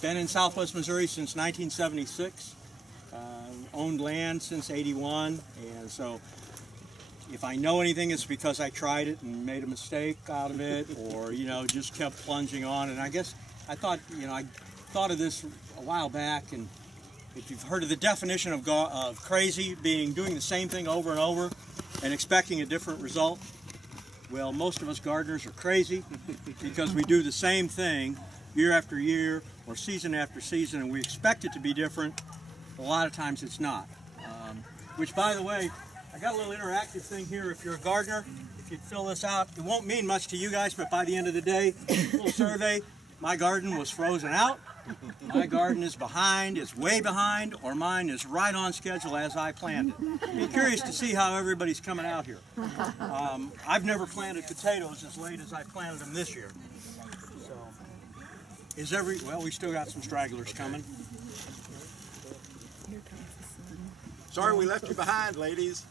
Been in Southwest Missouri since 1976. Owned land since '81, and so if I know anything, it's because I tried it and made a mistake out of it, or just kept plunging on. And I guess I thought of this a while back, and if you've heard of the definition of crazy being doing the same thing over and over and expecting a different result, well, most of us gardeners are crazy because we do the same thing year after year or season after season, and we expect it to be different. A lot of times it's not. Which, by the way, I got a little interactive thing here. If you're a gardener, if you'd fill this out, it won't mean much to you guys, but by the end of the day, a little survey. My garden was frozen out. My garden is behind, it's way behind, or mine is right on schedule as I planned it. Be curious to see how everybody's coming out here. I've never planted potatoes as late as I planted them this year. So, well, we still got some stragglers coming. Sorry we left you behind, ladies.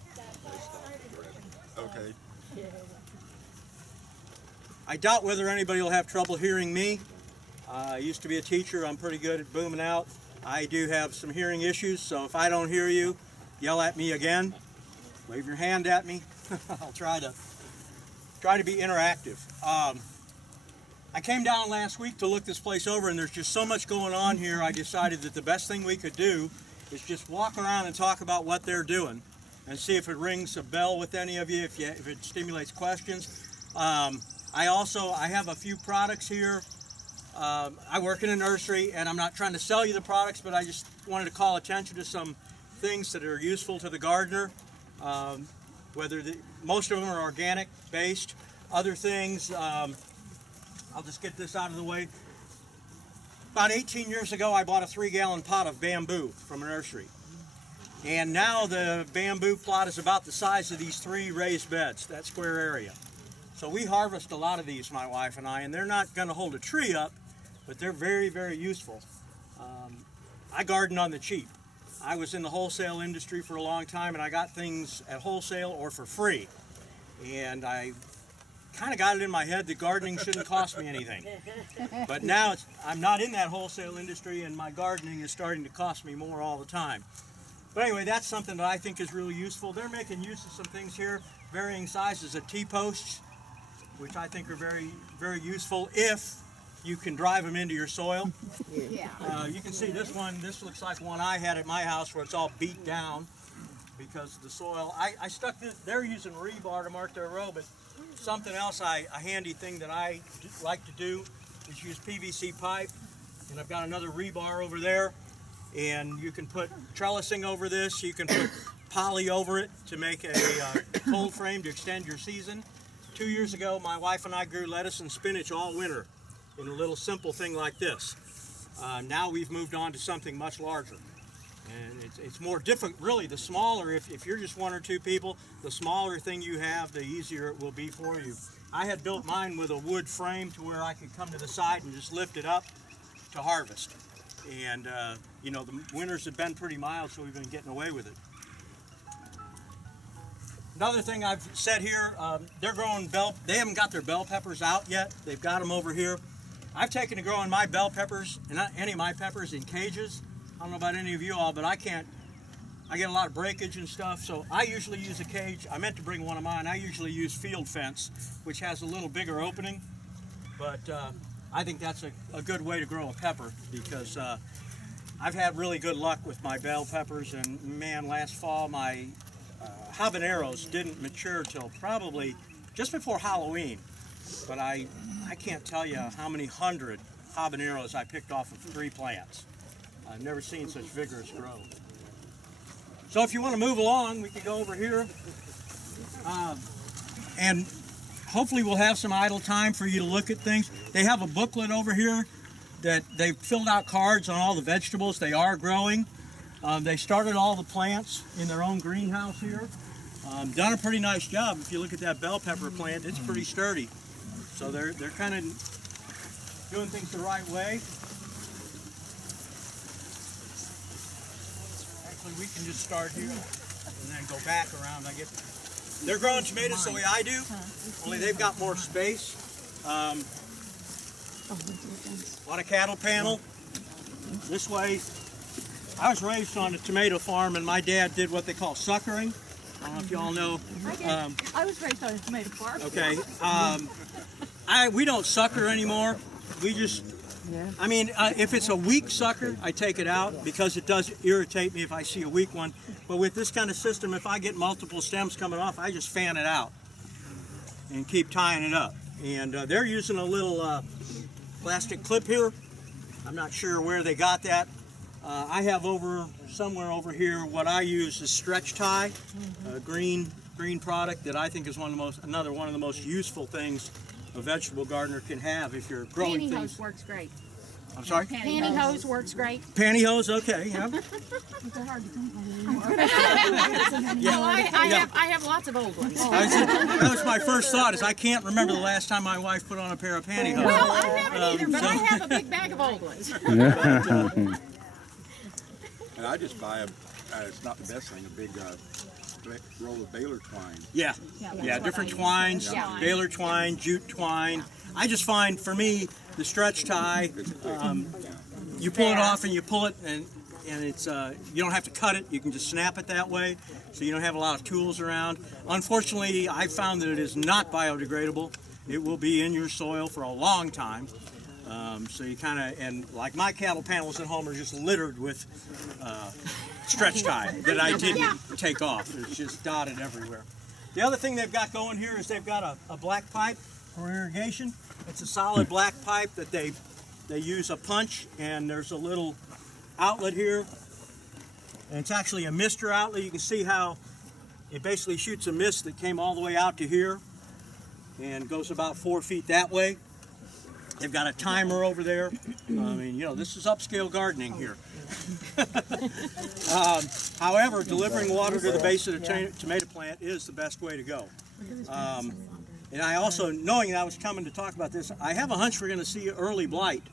Okay. I doubt whether anybody will have trouble hearing me. I used to be a teacher. I'm pretty good at booming out. I do have some hearing issues, so if I don't hear you, yell at me again. Wave your hand at me. I'll try to be interactive. I came down last week to look this place over, and there's just so much going on here. I decided that the best thing we could do is just walk around and talk about what they're doing and see if it rings a bell with any of you, if it stimulates questions. I have a few products here. I work in a nursery, and I'm not trying to sell you the products, but I just wanted to call attention to some things that are useful to the gardener. Most of them are organic based. Other things, I'll just get this out of the way. About 18 years ago, I bought a 3-gallon pot of bamboo from a nursery. And now the bamboo plot is about the size of these 3 raised beds, that square area. So we harvest a lot of these, my wife and I, and they're not going to hold a tree up, but they're very, very useful. I garden on the cheap. I was in the wholesale industry for a long time, and I got things at wholesale or for free. And I kind of got it in my head that gardening shouldn't cost me anything. But now I'm not in that wholesale industry, and my gardening is starting to cost me more all the time. But anyway, that's something that I think is really useful. They're making use of some things here, varying sizes of T-posts, which I think are very, very useful if you can drive them into your soil. Yeah. You can see this one. This looks like one I had at my house where it's all beat down because of the soil. I stuck this. They're using rebar to mark their row, but something else, a handy thing that I like to do is use PVC pipe, and I've got another rebar over there, and you can put trellising over this. You can put poly over it to make a cold frame to extend your season. 2 years ago, my wife and I grew lettuce and spinach all winter in a little simple thing like this. Now we've moved on to something much larger. And it's more difficult, really. The smaller, if you're just 1 or 2 people, the smaller thing you have, the easier it will be for you. I had built mine with a wood frame to where I could come to the side and just lift it up to harvest. And, the winters have been pretty mild, so we've been getting away with it. Another thing I've said here, they're growing they haven't got their bell peppers out yet. They've got them over here. I've taken to growing my bell peppers, and not any of my peppers, in cages. I don't know about any of you all, but I get a lot of breakage and stuff, so I usually use a cage. I meant to bring one of mine. I usually use field fence, which has a little bigger opening, but I think that's a good way to grow a pepper because I've had really good luck with my bell peppers, and man, last fall my habaneros didn't mature till probably just before Halloween, but I can't tell you how many 100 habaneros I picked off of 3 plants. I've never seen such vigorous growth. So if you want to move along, we can go over here. And hopefully we'll have some idle time for you to look at things. They have a booklet over here that they've filled out cards on all the vegetables they are growing. They started all the plants in their own greenhouse here. Done a pretty nice job. If you look at that bell pepper plant, it's pretty sturdy. So they're kind of doing things the right way. We can just start here and then go back around. They're growing tomatoes the way I do, only they've got more space. A lot of cattle panel. this way. I was raised on a tomato farm, and my dad did what they call suckering. I don't know if you all know. I was raised on a tomato farm. Okay. We don't sucker anymore. We just, I mean, if it's a weak sucker, I take it out because it does irritate me if I see a weak one. But with this kind of system, if I get multiple stems coming off, I just fan it out and keep tying it up. And they're using a little plastic clip here. I'm not sure where they got that. I have somewhere over here what I use is stretch tie, a green product that I think is another one of the most useful things a vegetable gardener can have if you're growing things. Pantyhose works great. I'm sorry? Pantyhose works great. Pantyhose, okay, yeah. No, I have lots of old ones. That was my first thought, is I can't remember the last time my wife put on a pair of pantyhose. Well, I haven't either, but I have a big bag of old ones. And I just buy it's not the best thing, a big roll of baler twine. Yeah, different twines, baler twine, jute twine. I just find, for me, the stretch tie, you pull it off and you pull it, and it's you don't have to cut it. You can just snap it that way, so you don't have a lot of tools around. Unfortunately, I found that it is not biodegradable. It will be in your soil for a long time. So you kind of, and like my cattle panels at home are just littered with stretch tie that I didn't take off. It's just dotted everywhere. The other thing they've got going here is they've got a black pipe for irrigation. It's a solid black pipe that they use a punch, and there's a little outlet here. And it's actually a mister outlet. You can see how it basically shoots a mist that came all the way out to here and goes about 4 feet that way. They've got a timer over there. I mean, you know, this is upscale gardening here. However, delivering water to the base of the tomato plant is the best way to go. And I also, knowing that I was coming to talk about this, I have a hunch we're going to see early blight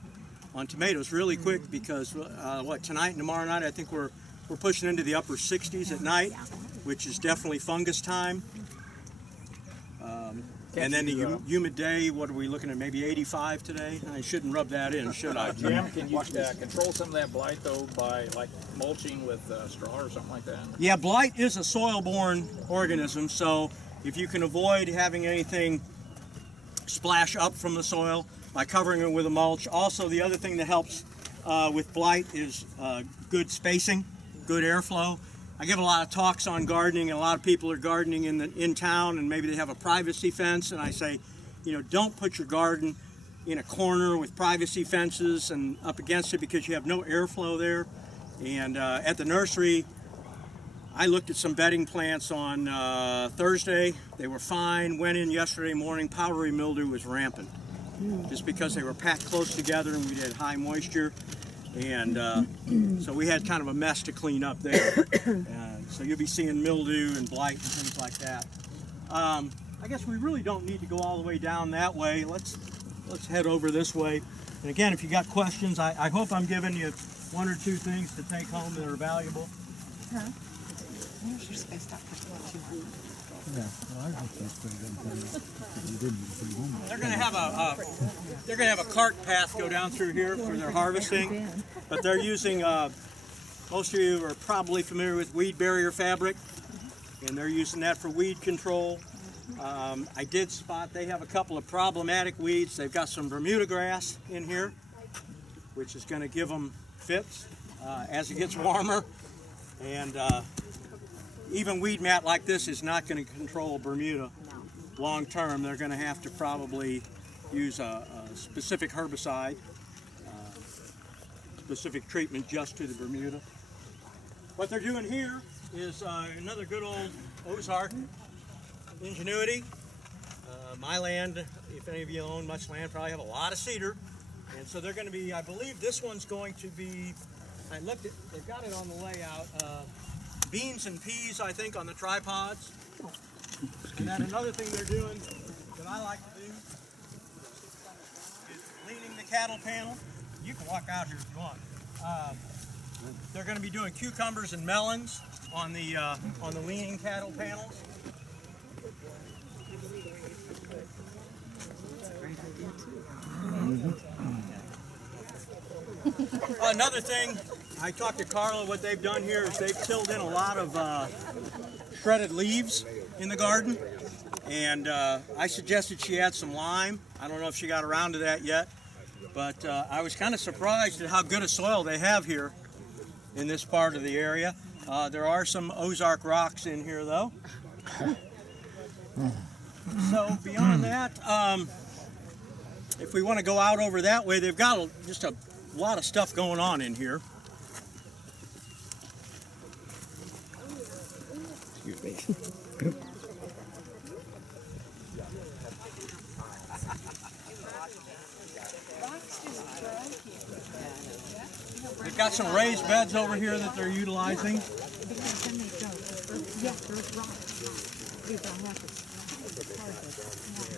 on tomatoes really quick because, tonight and tomorrow night, I think we're pushing into the upper 60s at night, which is definitely fungus time. And then the humid day, what are we looking at, maybe 85 today? I shouldn't rub that in, should I? Jim, can you control some of that blight, though, by like mulching with straw or something like that? Yeah, blight is a soil-borne organism, so if you can avoid having anything splash up from the soil by covering it with a mulch. Also, the other thing that helps with blight is good spacing, good airflow. I give a lot of talks on gardening, and a lot of people are gardening in town, and maybe they have a privacy fence, and I say, you know, don't put your garden in a corner with privacy fences and up against it because you have no airflow there. And at the nursery, I looked at some bedding plants on Thursday. They were fine. Went in yesterday morning. Powdery mildew was rampant, just because they were packed close together and we had high moisture. And so we had kind of a mess to clean up there. So you'll be seeing mildew and blight and things like that. I guess we really don't need to go all the way down that way. Let's head over this way. And again, if you got questions, I hope I'm giving you one or two things to take home that are valuable. They're going to have a cart path go down through here for their harvesting, but they're using. Most of you are probably familiar with weed barrier fabric, and they're using that for weed control. I did spot they have a couple of problematic weeds. They've got some Bermuda grass in here, which is going to give them fits as it gets warmer, and even weed mat like this is not going to control Bermuda long term. They're going to have to probably use a specific herbicide, specific treatment just to the Bermuda. What they're doing here is another good old Ozark ingenuity. My land, if any of you own much land, probably have a lot of cedar. And so they're going to be, I believe this one's going to be, I looked at, they've got it on the layout, beans and peas, I think, on the tripods. And then another thing they're doing that I like to do is leaning the cattle panel. You can walk out here if you want. They're going to be doing cucumbers and melons on the leaning cattle panels. Another thing, I talked to Carla. What they've done here is they've tilled in a lot of shredded leaves in the garden, and I suggested she add some lime. I don't know if she got around to that yet, but I was kind of surprised at how good a soil they have here in this part of the area. There are some Ozark rocks in here, though. So beyond that, if we want to go out over that way, they've got just a lot of stuff going on in here. They've got some raised beds over here that they're utilizing.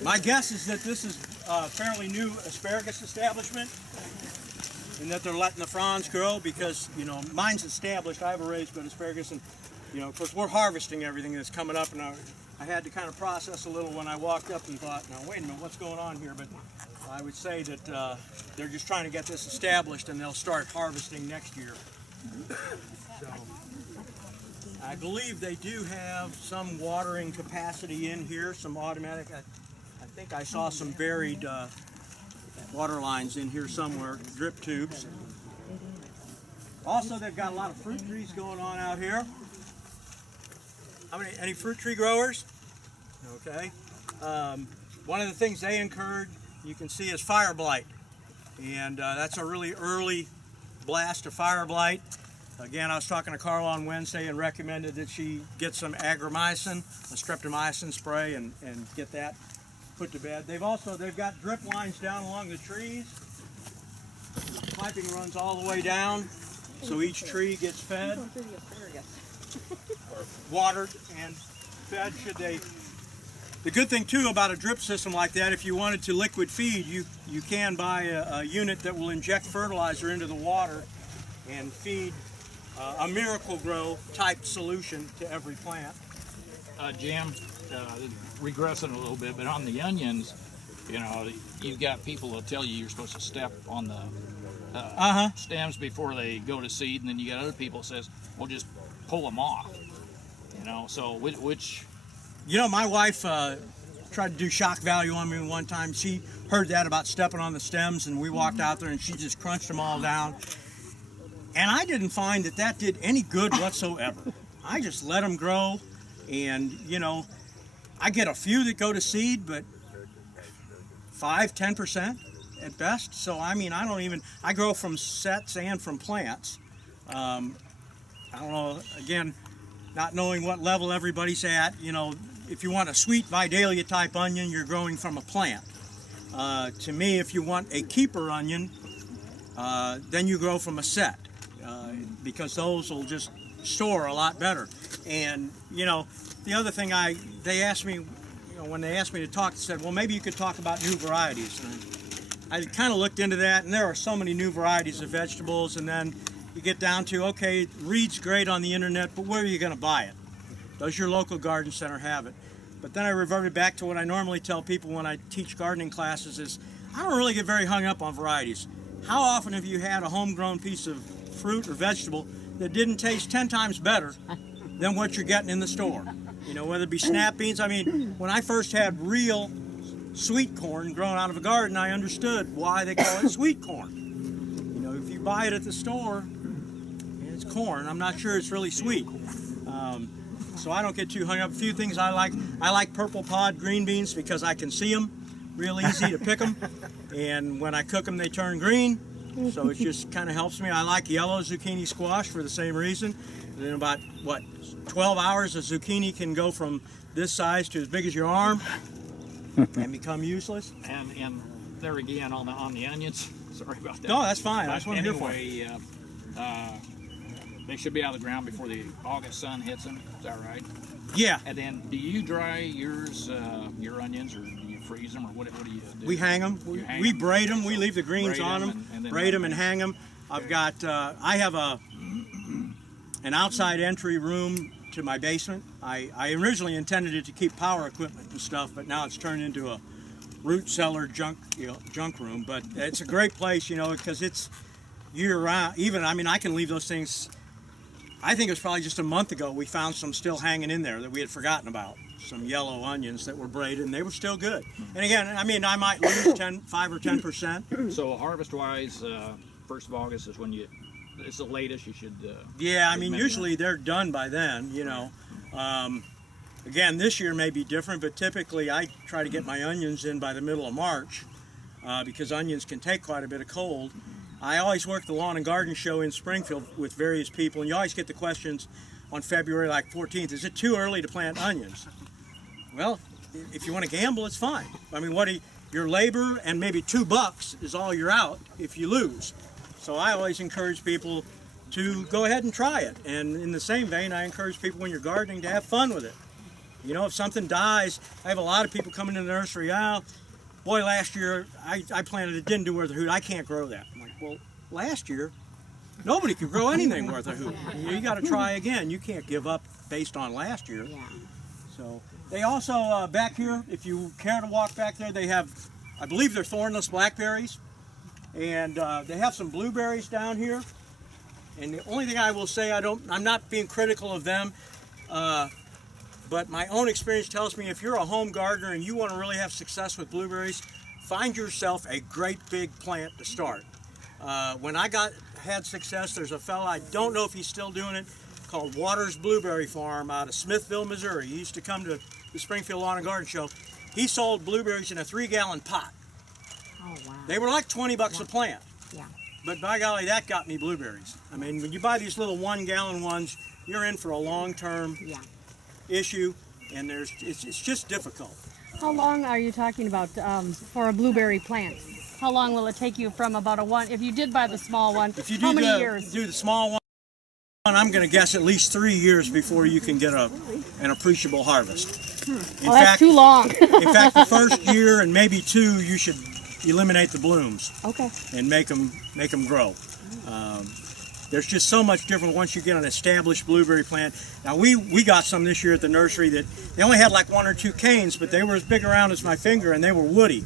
My guess is that this is a fairly new asparagus establishment, and that they're letting the fronds grow because, you know, mine's established. I have a raised bed asparagus, and, you know, of course, we're harvesting everything that's coming up, and I had to kind of process a little when I walked up and thought, now, wait a minute, what's going on here? But I would say that they're just trying to get this established, and they'll start harvesting next year. So, I believe they do have some watering capacity in here, some automatic. I think I saw some buried water lines in here somewhere, drip tubes. Also, they've got a lot of fruit trees going on out here. Any fruit tree growers? Okay. One of the things they incurred, you can see, is fire blight. And that's a really early blast of fire blight. Again, I was talking to Carla on Wednesday and recommended that she get some agromycin, a streptomycin spray, and get that put to bed. They've got drip lines down along the trees. Piping runs all the way down, so each tree gets fed, watered, and fed should they. The good thing too about a drip system like that, if you wanted to liquid feed, you can buy a unit that will inject fertilizer into the water and feed a Miracle-Gro type solution to every plant. Jim, regressing a little bit, but on the onions, you know, you've got people that tell you you're supposed to step on the stems before they go to seed, and then you got other people that says, well, just pull them off. You know, so which? You know, my wife tried to do shock value on me one time. She heard that about stepping on the stems, and we walked out there, and she just crunched them all down. And I didn't find that did any good whatsoever. I just let them grow, and, you know, I get a few that go to seed, but 5–10% at best. So, I mean, I grow from sets and from plants. I don't know, again, not knowing what level everybody's at, you know, if you want a sweet Vidalia type onion, you're growing from a plant. To me, if you want a keeper onion, then you grow from a set. Because those will just store a lot better. And, you know, the other thing they asked me, you know, when they asked me to talk, they said, well, maybe you could talk about new varieties. And I kind of looked into that, and there are so many new varieties of vegetables, and then you get down to, okay, read's great on the internet, but where are you going to buy it? Does your local garden center have it? But then I reverted back to what I normally tell people when I teach gardening classes is, I don't really get very hung up on varieties. How often have you had a homegrown piece of fruit or vegetable that didn't taste 10 times better than what you're getting in the store? You know, whether it be snap beans. I mean, when I first had real sweet corn grown out of a garden, I understood why they call it sweet corn. You know, if you buy it at the store, it's corn. I'm not sure it's really sweet. So I don't get too hung up. A few things I like purple pod green beans because I can see them real easy to pick them. And when I cook them, they turn green. So it just kind of helps me. I like yellow zucchini squash for the same reason. And in about, 12 hours, a zucchini can go from this size to as big as your arm and become useless. And there again, on the onions, sorry about that. No, that's fine. I just want to hear from you. They should be out of the ground before the August sun hits them. Is that right? Yeah. And then, do you dry your onions, or do you freeze them, or what do you do? We hang them. We braid them. We leave the greens on them, braid them and hang them. I've got, I have an outside entry room to my basement. I originally intended it to keep power equipment and stuff, but now it's turned into a root cellar junk room. But it's a great place, you know, because it's, year round. Even, I mean, I can leave those things. I think it was probably just a month ago we found some still hanging in there that we had forgotten about. Some yellow onions that were braided, and they were still good. And again, I mean, I might lose 5 or 10%. So harvest-wise, 1st of August is when it's the latest you should. Yeah, I mean, usually they're done by then, you know. Again, this year may be different, but typically I try to get my onions in by the middle of March because onions can take quite a bit of cold. I always work the lawn and garden show in Springfield with various people, and you always get the questions on February like 14th, is it too early to plant onions? Well, if you want to gamble, it's fine. I mean, your labor and maybe $2 is all you're out if you lose. So I always encourage people to go ahead and try it. And in the same vein, I encourage people when you're gardening to have fun with it. You know, if something dies, I have a lot of people coming in the nursery, boy, last year I planted it, didn't do worth a hoot, I can't grow that. I'm like, well, last year, nobody could grow anything worth a hoot. You got to try again. You can't give up based on last year. Yeah. So they also, back here, if you care to walk back there, they have, I believe they're thornless blackberries. And they have some blueberries down here. And the only thing I will say, I'm not being critical of them, but my own experience tells me if you're a home gardener and you want to really have success with blueberries, find yourself a great big plant to start. When I had success, there's a fellow, I don't know if he's still doing it, called Waters Blueberry Farm out of Smithville, Missouri. He used to come to the Springfield Lawn and Garden Show. He sold blueberries in a 3-gallon pot. Oh, wow. They were like 20 bucks a plant. Yeah. But by golly, that got me blueberries. I mean, when you buy these little 1-gallon ones, you're in for a long-term issue, and it's just difficult. How long are you talking about for a blueberry plant? How long will it take you from about if you did buy the small one, if you how many years? do the small one, I'm going to guess at least 3 years before you can get an appreciable harvest. That's too long. In fact, the first year and maybe 2, you should eliminate the blooms. Okay. And make them grow. There's just so much different once you get an established blueberry plant. Now we got some this year at the nursery that they only had like 1 or 2 canes, but they were as big around as my finger and they were woody.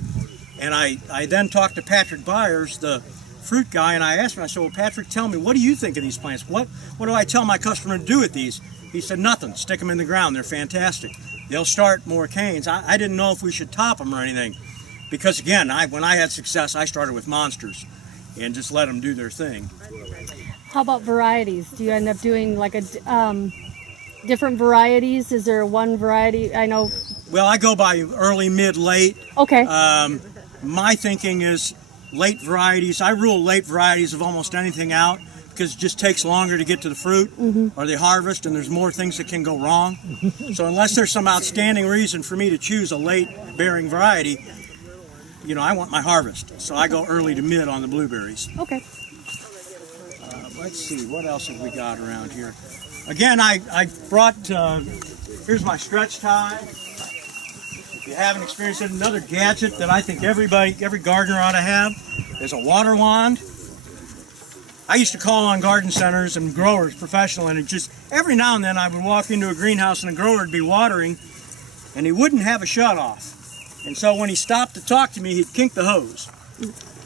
And I then talked to Patrick Byers, the fruit guy, and I asked him, I said, well, Patrick, tell me, what do you think of these plants? What do I tell my customer to do with these? He said, nothing. Stick them in the ground. They're fantastic. They'll start more canes. I didn't know if we should top them or anything. Because again, when I had success, I started with monsters and just let them do their thing. How about varieties? Do you end up doing like different varieties? Is there one variety? I know. Well, I go by early, mid, late. Okay. My thinking is late varieties. I rule late varieties of almost anything out because it just takes longer to get to the fruit or the harvest, and there's more things that can go wrong. So unless there's some outstanding reason for me to choose a late bearing variety, you know, I want my harvest. So I go early to mid on the blueberries. Okay. Let's see, what else have we got around here? Again, I brought, here's my stretch tie. If you haven't experienced it, another gadget that I think every gardener ought to have is a water wand. I used to call on garden centers and growers, professional, and it just, every now and then I would walk into a greenhouse and a grower would be watering and he wouldn't have a shut off. And so when he stopped to talk to me, he'd kink the hose,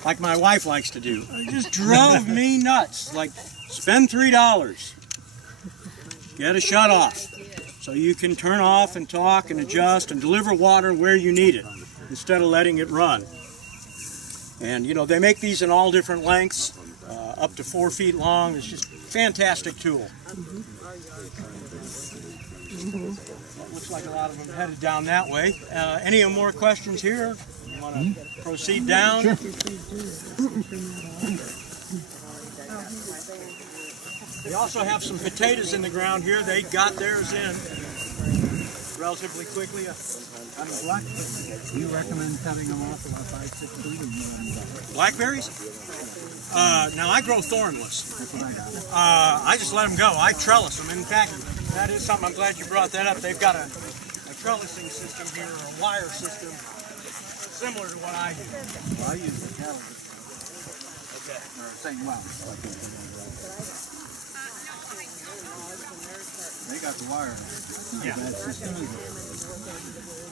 like my wife likes to do. It just drove me nuts. Like, spend $3, get a shut off, so you can turn off and talk and adjust and deliver water where you need it, instead of letting it run. And you know, they make these in all different lengths, up to 4 feet long. It's just a fantastic tool. Looks like a lot of them headed down that way. Any more questions here? You want to proceed down? Sure. We also have some potatoes in the ground here. They got theirs in relatively quickly. Do you recommend cutting them off about 5-6 feet? Or Blackberries? Now I grow thornless. that's what I got. I just let them go. I trellis them. In fact, that is something, I'm glad you brought that up. They've got a trellising system here, or a wire system, similar to what I do. Well, I use the cattle. Okay. Or same well. They got the wire. Yeah. That system is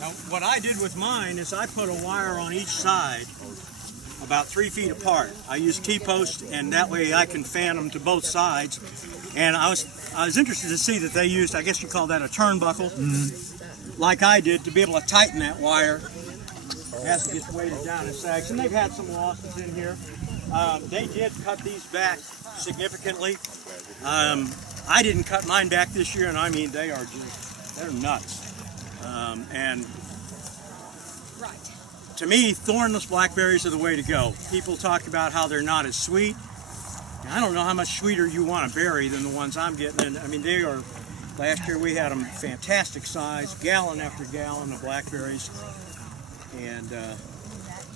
Now, what I did with mine is I put a wire on each side, about 3 feet apart. I use T-post, and that way I can fan them to both sides. And I was interested to see that they used, I guess you call that a turnbuckle, like I did, to be able to tighten that wire as it gets weighted down in sags. And they've had some losses in here. They did cut these back significantly. I didn't cut mine back this year, and I mean, they're nuts. And to me, thornless blackberries are the way to go. People talk about how they're not as sweet. I don't know how much sweeter you want a berry than the ones I'm getting. And I mean, they are, last year we had them fantastic size, gallon after gallon of blackberries. And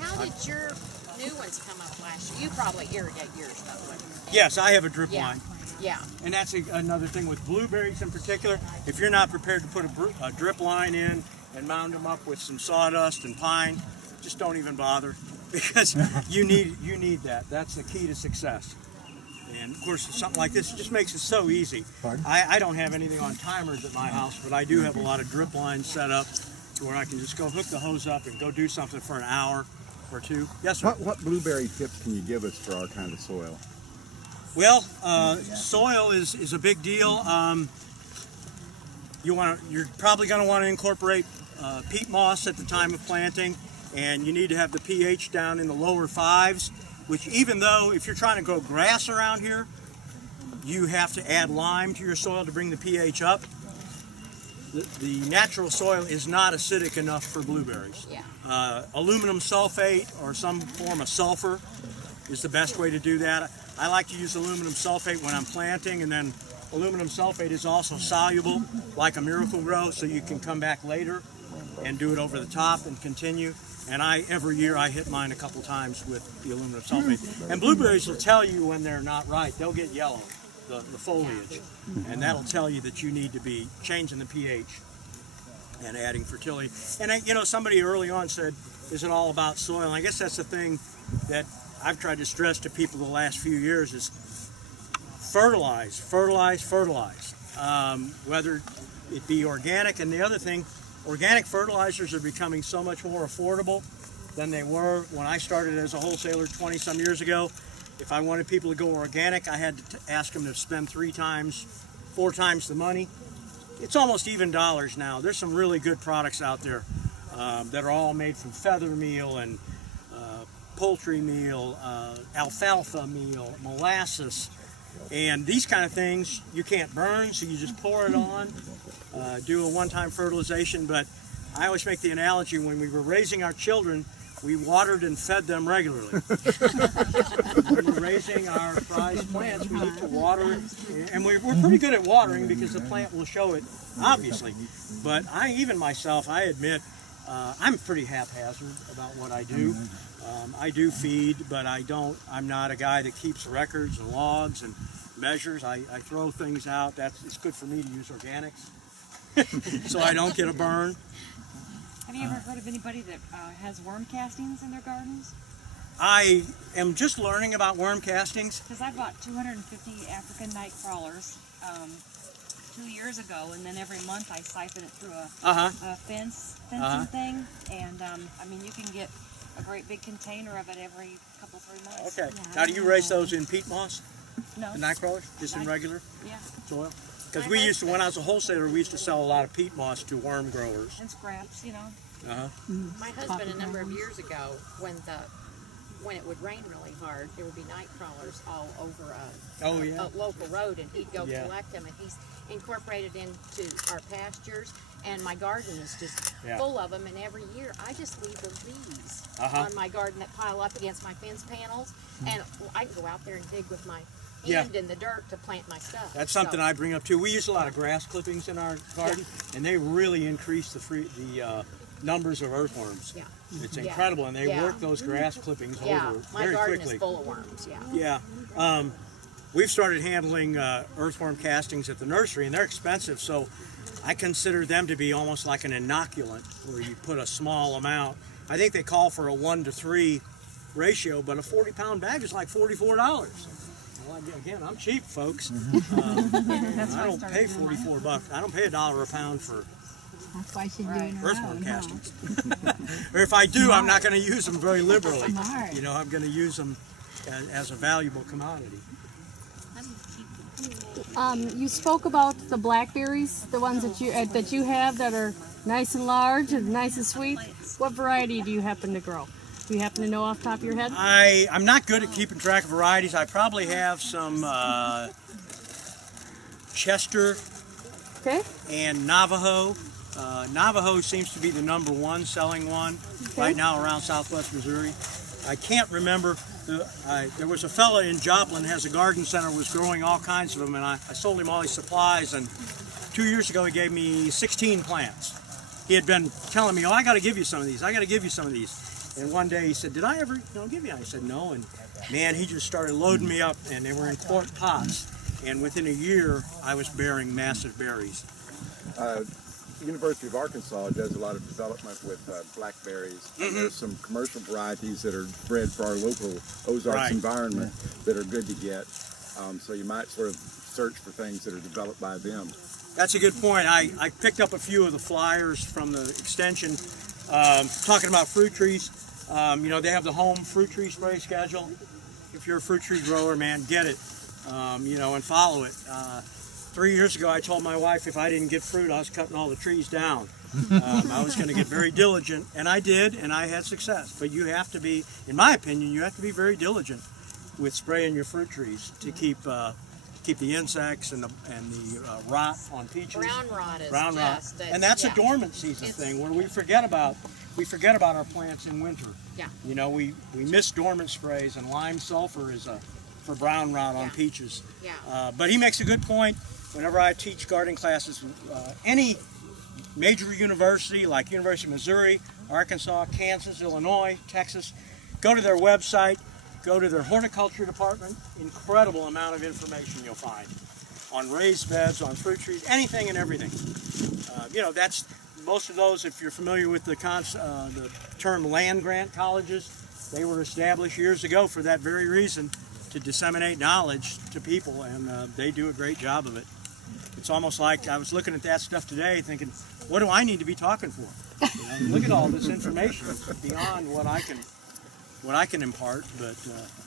How did your new ones come up last year? You probably irrigate yours, by the way. yes, I have a drip Yeah. line. Yeah. And that's another thing with blueberries in particular. If you're not prepared to put a drip line in and mound them up with some sawdust and pine, just don't even bother, because you need that. That's the key to success. And of course, something like this just makes it so easy. I don't have anything on timers at my house, but I do have a lot of drip lines set up to where I can just go hook the hose up and go do something for an hour or two. Yes, sir. What blueberry tips can you give us for our kind of soil? Well, soil is a big deal. You're probably going to want to incorporate peat moss at the time of planting, and you need to have the pH down in the lower 5s, which, even though if you're trying to grow grass around here, you have to add lime to your soil to bring the pH up. The natural soil is not acidic enough for blueberries. Yeah. Aluminum sulfate or some form of sulfur is the best way to do that. I like to use aluminum sulfate when I'm planting, and then aluminum sulfate is also soluble like a Miracle-Gro, so you can come back later and do it over the top and continue. And every year I hit mine a couple times with the aluminum sulfate. And blueberries will tell you when they're not right. They'll get yellow, the foliage, and that'll tell you that you need to be changing the pH and adding fertility. And somebody early on said, is it all about soil? And I guess that's the thing that I've tried to stress to people the last few years is fertilize. Whether it be organic, and the other thing, organic fertilizers are becoming so much more affordable than they were when I started as a wholesaler 20-some years ago. If I wanted people to go organic, I had to ask them to spend 4 times the money. It's almost even dollars now. There's some really good products out there that are all made from feather meal and poultry meal, alfalfa meal, molasses, and these kind of things you can't burn, so you just pour it on, do a one-time fertilization. But I always make the analogy, when we were raising our children, we watered and fed them regularly. When we're raising our prized plants, we look to water, and we're pretty good at watering because the plant will show it, obviously. But I admit, I'm pretty haphazard about what I do. I do feed, but I'm not a guy that keeps records and logs and measures. I throw things out. It's good for me to use organics, so I don't get a burn. Have you ever heard of anybody that has worm castings in their gardens? I am just learning about worm castings. Because I bought 250 African night crawlers 2 years ago, and then every month I siphon it through a fencing thing, and you can get a great big container of it every couple, 3 months. Okay. Yeah, Now, do you raise those in peat moss? No. The night crawlers? Just in regular Yeah. soil? Because when I was a wholesaler, we used to sell a lot of peat moss to worm growers. And scraps, My husband, a number of years ago, when it would rain really hard, there would be night crawlers all over a local road, and he'd go collect them, and he's incorporated into our pastures, and my garden is just full of them. And every year I just leave the leaves on my garden that pile up against my fence panels, and I can go out there and dig with my hand in the dirt to plant my stuff. That's something I bring up too. We use a lot of grass clippings in our garden, and they really increase the numbers of earthworms. Yeah. It's incredible, and they work those grass clippings over my very garden quickly. is full of worms. We've started handling earthworm castings at the nursery, and they're expensive, so I consider them to be almost like an inoculant, where you put a small amount. I think they call for a 1-to-3 ratio, but a 40-pound bag is like $44. Well, again, I'm cheap, folks. I don't pay $44. I don't pay $1 a pound for That's why she's doing her earthworm own, castings. Or if I do, I'm not going to use them very liberally. Smart. You know, I'm going to use them as a valuable commodity. You spoke about the blackberries, the ones that you have that are nice and large and nice and sweet. What variety do you happen to grow? Do you happen to know off the top of your head? I'm not good at keeping track of varieties. I probably have some Chester Okay. and Navajo. Navajo seems to be the #1 selling one right now around Southwest Missouri. I can't remember. There was a fella in Joplin has a garden center, was growing all kinds of them, and I sold him all his supplies, and 2 years ago he gave me 16 plants. He had been telling me, oh, I got to give you some of these, I got to give you some of these. And one day he said, did I ever give you? I said, no, and man, he just started loading me up, and they were in quart pots, and within a year I was bearing massive berries. University of Arkansas does a lot of development with blackberries. And there's some commercial varieties that are bred for our local Ozarks environment that are good to get. So you might sort of search for things that are developed by them. That's a good point. I picked up a few of the flyers from the extension talking about fruit trees. You know, they have the home fruit tree spray schedule. If you're a fruit tree grower, man, get it, you know, and follow it. 3 years ago, I told my wife if I didn't get fruit, I was cutting all the trees down. I was going to get very diligent, and I did, and I had success. But you have to be, in my opinion, you have to be very diligent with spraying your fruit trees to keep the insects and the rot on peaches. Brown rot is just, and that's a dormant season thing where we forget about our plants in winter. Yeah. You know, we miss dormant sprays, and lime sulfur is for brown rot on peaches. Yeah. But he makes a good point. Whenever I teach gardening classes, any major university like University of Missouri, Arkansas, Kansas, Illinois, Texas, go to their website, go to their horticulture department. Incredible amount of information you'll find on raised beds, on fruit trees, anything and everything. You know, that's most of those. If you're familiar with the term land grant colleges, they were established years ago for that very reason, to disseminate knowledge to people, and they do a great job of it. It's almost like I was looking at that stuff today thinking, what do I need to be talking for? You know, look at all this information beyond what I can impart. But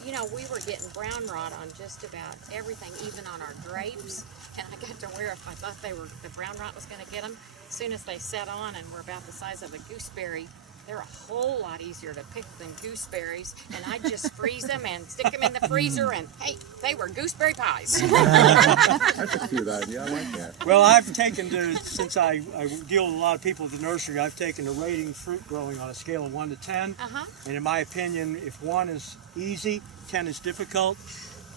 you know, we were getting brown rot on just about everything, even on our grapes, and I got to where if I thought the brown rot was going to get them, as soon as they set on and were about the size of a gooseberry, they're a whole lot easier to pick than gooseberries, and I just freeze them and stick them in the freezer, and hey, they were gooseberry pies. That's a cute idea. I like that. well, I've taken since I deal with a lot of people at the nursery, I've taken to rating fruit growing on a scale of 1 to 10. And in my opinion, if 1 is easy, 10 is difficult.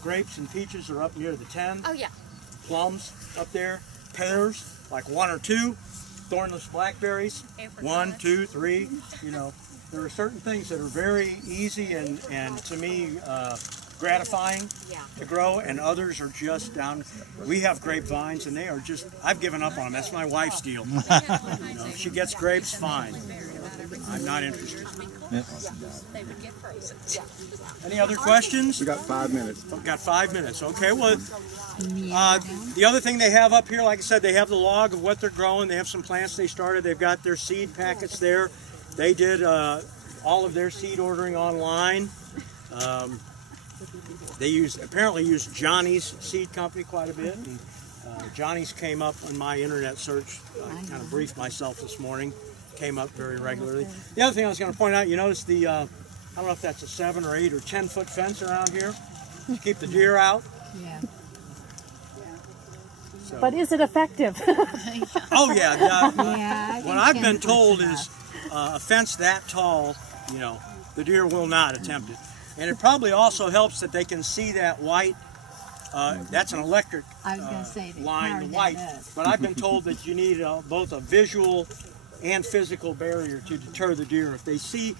Grapes and peaches are up near the 10. Oh yeah. Plums up there. Pears, like 1 or 2. Thornless blackberries, 1, 2, 3. You know, there are certain things that are very easy and to me gratifying to grow, and others are just down. We have grapevines, and they are just, I've given up on them. That's my wife's deal. You know, if she gets grapes, fine. I'm not interested. They would get frozen. Any other questions? We got 5 minutes. Got 5 minutes. Okay, well, the other thing they have up here, like I said, they have the log of what they're growing. They have some plants they started. They've got their seed packets there. They did all of their seed ordering online. They apparently use Johnny's Seed Company quite a bit. And, Johnny's came up on my internet search. I kind of briefed myself this morning. Came up very regularly. The other thing I was going to point out, you notice the, I don't know if that's a 7 or 8 or 10 foot fence around here to keep the deer out. Yeah. So. But is it effective? Oh yeah. Yeah, What I've been told is a fence that tall, you know, the deer will not attempt it. And it probably also helps that they can see that white. That's an electric I was gonna say they line, power the that white. up. But I've been told that you need both a visual and physical barrier to deter the deer. If they see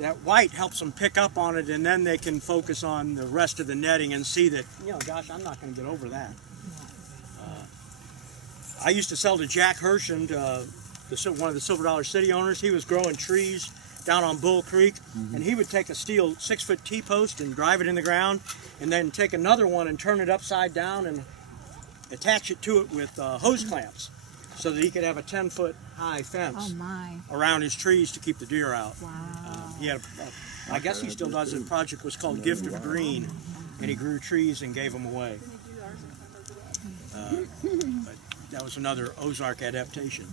that white, helps them pick up on it, and then they can focus on the rest of the netting and see that, you know, gosh, I'm not going to get over that. I used to sell to Jack Hershend, one of the Silver Dollar City owners. He was growing trees down on Bull Creek, and he would take a steel 6-foot T-post and drive it in the ground, and then take another one and turn it upside down and attach it to it with hose clamps. so that he could have a 10-foot high fence Oh my. around his trees to keep the deer out. Wow. He had, I guess he still does it. The project was called Gift of Green, and he grew trees and gave them away. But that was another Ozark adaptation.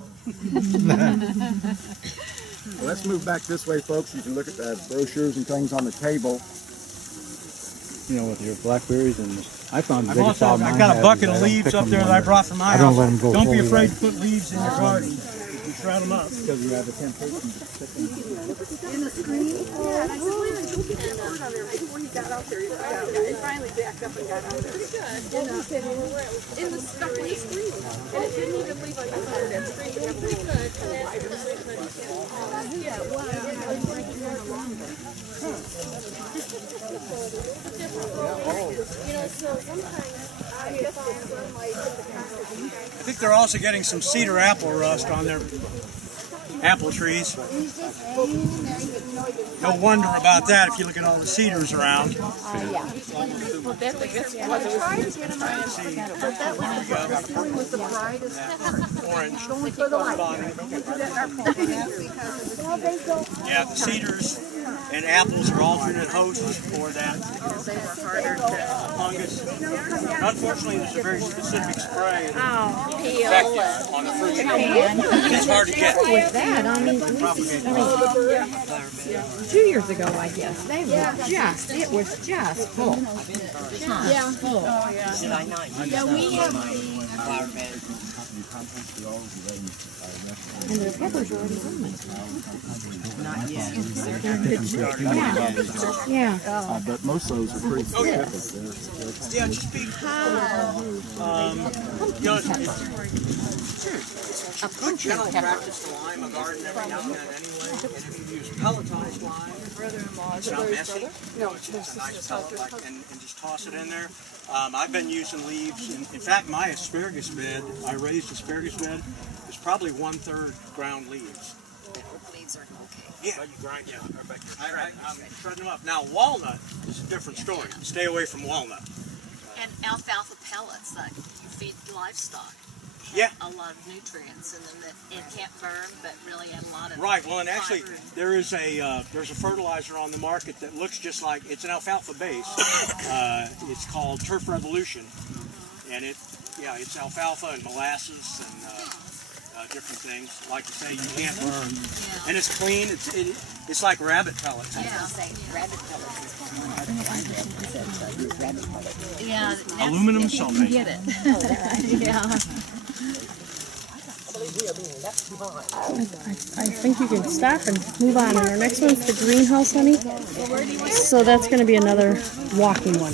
Well, let's move back this way, folks. You can look at the brochures and things on the table. You know, with your blackberries, and I found the I've biggest also problem got I a bucket have of is I don't leaves pick up them there that when I brought from my I don't house. let them go Don't be fully afraid ripe. to put leaves in your garden. You shred them up. Because you have a temptation to pick them. I think they're also getting some cedar apple rust on their apple trees. No wonder about that if you look at all the cedars around. Orange. Yeah, the cedars and apples are alternate hosts for that fungus. Unfortunately, there's a very specific spray effective on the fruit. It's hard to get. With that, I mean, 2 years ago, I guess, they were just, it was just full. Yeah. Full. Yeah, we have. And their peppers are already on. Not yet. Yeah. But most of those are pretty specific. Yeah, just be you know, it's a good general practice to lime a garden every now and then anyway. And if you use pelletized lime, it's not messy. No, it's just a nice pellet and just toss it in there. I've been using leaves. In fact, my asparagus bed, I raised asparagus bed, is probably 1/3 ground leaves. Leaves are okay. Yeah, you grind, yeah. I'm shredding them up. Now, walnut is a different story. Stay away from walnut. And alfalfa pellets that you feed livestock. Yeah. A lot of nutrients in them that it can't burn, but really add a lot of Right. Well, and actually, fiber. there's a fertilizer on the market that looks just like, it's an alfalfa base. It's called Turf Revolution, and it's alfalfa and molasses and different things. Like I say, you can't burn, and it's clean. It's like rabbit pellets. Yeah, Aluminum sulfate. Get it. Yeah. I think you can stop and move on. And our next one's the greenhouse, honey. So that's going to be another walking one.